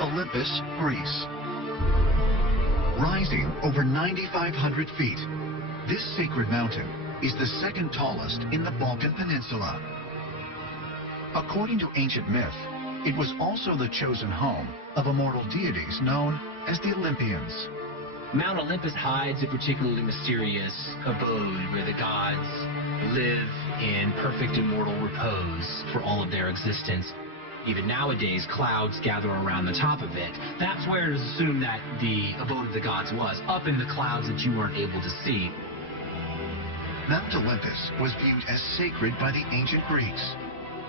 Olympus, Greece. Rising over 9,500 feet, this sacred mountain is the second tallest in the Balkan Peninsula. According to ancient myth, it was also the chosen home of immortal deities known as the Olympians. Mount Olympus hides a particularly mysterious abode where the gods live in perfect immortal repose for all of their existence. Even nowadays, clouds gather around the top of it. That's where it is assumed that the abode of the gods was, up in the clouds that you weren't able to see. Mount Olympus was viewed as sacred by the ancient Greeks,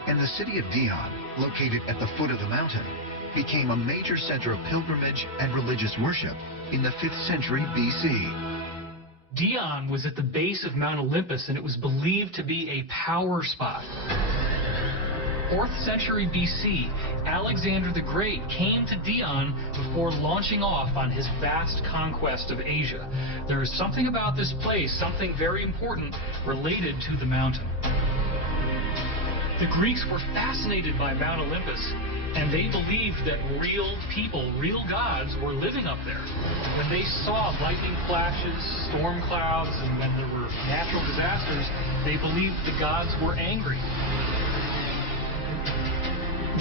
and the city of Dion, located at the foot of the mountain, became a major center of pilgrimage and religious worship in the 5th century BC. Dion was at the base of Mount Olympus, and it was believed to be a power spot. 4th century BC, Alexander the Great came to Dion before launching off on his vast conquest of Asia. There is something about this place, something very important related to the mountain. The Greeks were fascinated by Mount Olympus, and they believed that real people, real gods, were living up there. When they saw lightning flashes, storm clouds, and when there were natural disasters, they believed the gods were angry.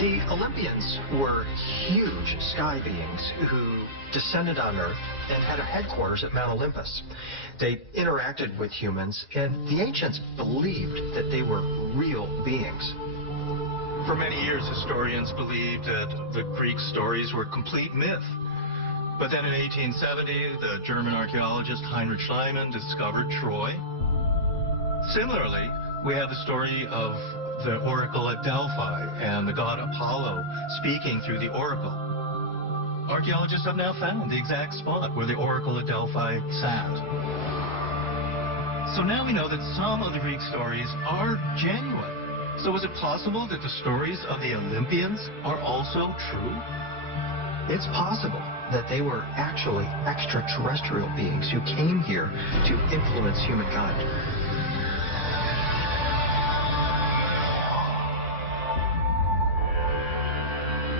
The Olympians were huge sky beings who descended on Earth and had a headquarters at Mount Olympus. They interacted with humans, and the ancients believed that they were real beings. For many years, historians believed that the Greek stories were complete myth. But then in 1870, the German archaeologist Heinrich Schliemann discovered Troy. Similarly, we have the story of the oracle at Delphi and the god Apollo speaking through the oracle. Archaeologists have now found the exact spot where the oracle at Delphi sat. So now we know that some of the Greek stories are genuine. So is it possible that the stories of the Olympians are also true? It's possible that they were actually extraterrestrial beings who came here to influence humankind.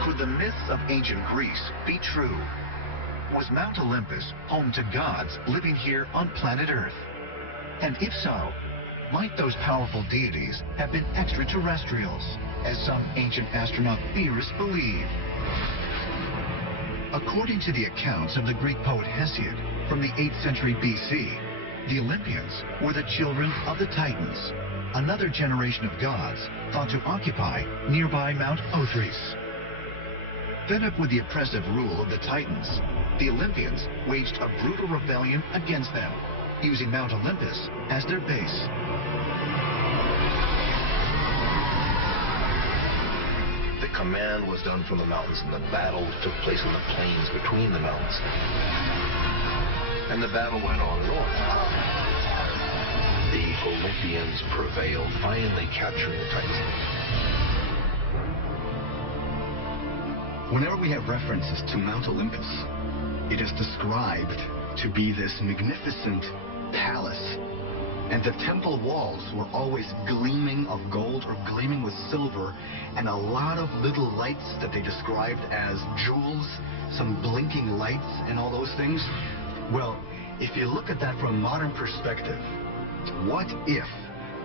Could the myths of ancient Greece be true? Was Mount Olympus home to gods living here on planet Earth? And if so, might those powerful deities have been extraterrestrials, as some ancient astronaut theorists believe? According to the accounts of the Greek poet Hesiod from the 8th century BC, the Olympians were the children of the Titans, another generation of gods thought to occupy nearby Mount Othrys. Fed up with the oppressive rule of the Titans, the Olympians waged a brutal rebellion against them, using Mount Olympus as their base. The command was done from the mountains, and the battle took place in the plains between the mountains. And the battle went on and on. The Olympians prevailed, finally capturing the Titans. Whenever we have references to Mount Olympus, it is described to be this magnificent palace, and the temple walls were always gleaming of gold or gleaming with silver, and a lot of little lights that they described as jewels, some blinking lights and all those things. Well, if you look at that from a modern perspective, what if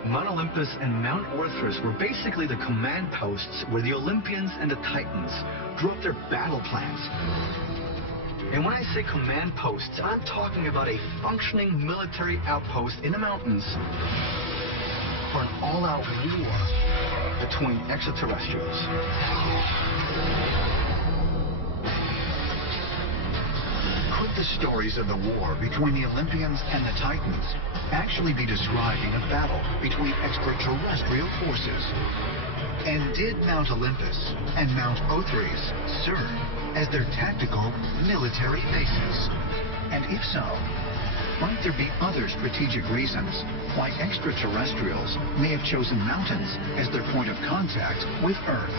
Mount Olympus and Mount Othrys were basically the command posts where the Olympians and the Titans drew up their battle plans? And when I say command posts, I'm talking about a functioning military outpost in the mountains for an all-out war between extraterrestrials. Could the stories of the war between the Olympians and the Titans actually be describing a battle between extraterrestrial forces? And did Mount Olympus and Mount Othrys serve as their tactical military bases? And if so, might there be other strategic reasons why extraterrestrials may have chosen mountains as their point of contact with Earth?